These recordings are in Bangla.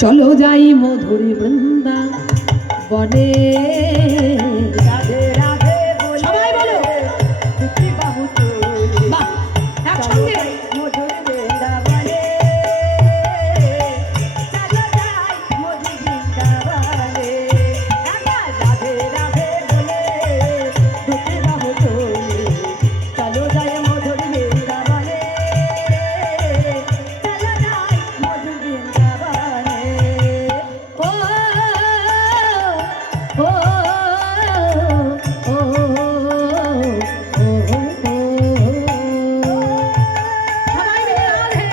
চলো যাই মধুর বৃন্দাবনে। রাধে রাধে সবাই বলো দুটি বাহু তুলে বাহ একসঙ্গে মধুর বৃন্দাবনে। চলো যাই মধুর বৃন্দাবনে। একবার রাধে রাধে বলে দুটি বাহু তুলে চলো যাই মধুর বৃন্দাবনে। চলো যাই মধুর বৃন্দাবনে। ও ও ও সবাই মিলে রাধে।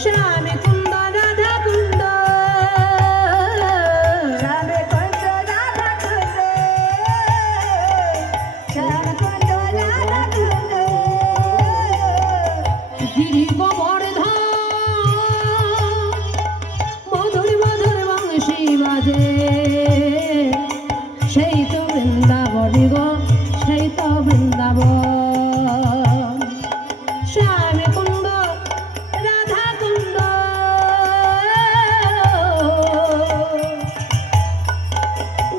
শ্যামে কুন্দ রাধা কুন্দ গিরি গোবর্ধন মধুর মধুর বংশী বাজে। সেই তো বৃন্দাবন গো, সেই তো বৃন্দাবন। শ্যামে কুন্দ রাধা কুন্দ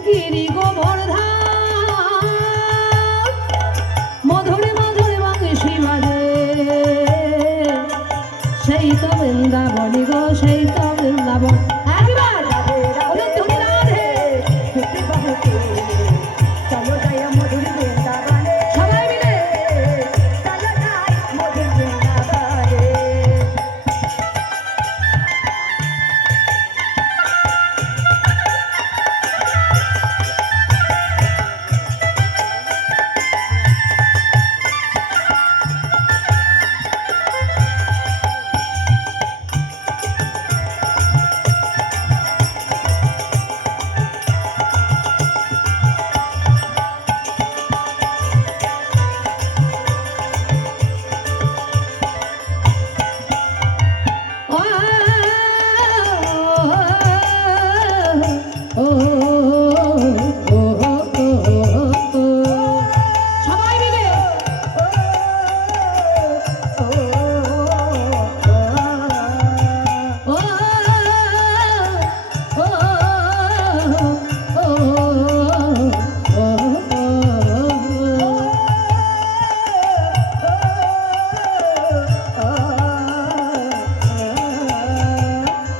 গিরি গোবর্ধন মধুর মধুর বংশী বাজে। সেই তো বৃন্দাবন গো, সেই তো বৃন্দাবন। একবার বলুন তুমি রাধে। চলো যাই মধুর বৃন্দাবনে। সবাই মিলে চলো যাই মধুর বৃন্দাবনে। ও ও সবাই মিলে ও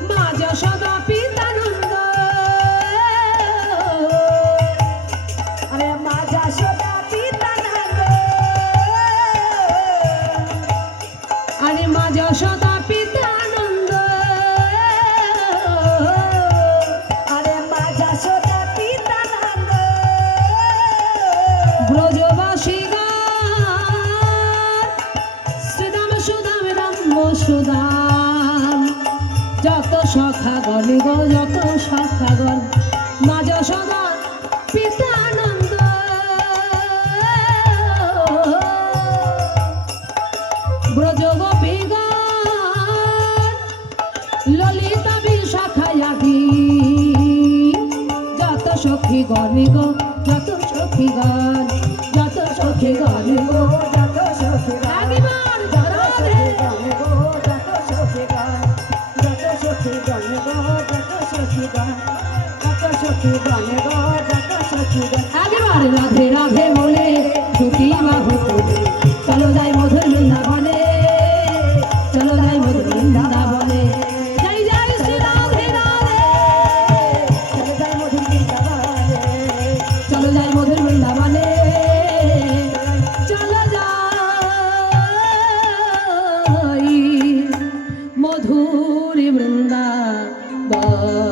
মা যশোদা পিতানন্দ আরে মা যশোদা পিতানন্দ। আরে মা যশোদা পিতানন্দ আরে মা যশোদা পিতানন্দ। ব্রজবাসী শ্রীরাম সুদাম রাম সুদাম যত সখাগণ গো, যত সখাগণ মা যশোদা পিতানন্দ। ব্রজ গোপীগণ ললিতা বিশাখায়াদি যত সখীগণ গো, যত সখীগণ, যত সখীগণ গো, যত সখীগণ, একবার রাধে। যত সখীগণ, যত সখীগণ গো, যত সখীগণ, যত সখীগণ গো, যত সখীগণ। একবার রাধে রাধে বলে দুটি বাহু তুলে চলো যাই মধুর বৃন্দাবনে। চলো যাই মধুর বৃন্দাবনে। জয় জয় শ্রী রাধে রাধে। চলো যাই মধুর বৃন্দাবনে। চলো যাই মধুর বৃন্দাবনে। চলো যাই মধুর বৃন্দাবনে।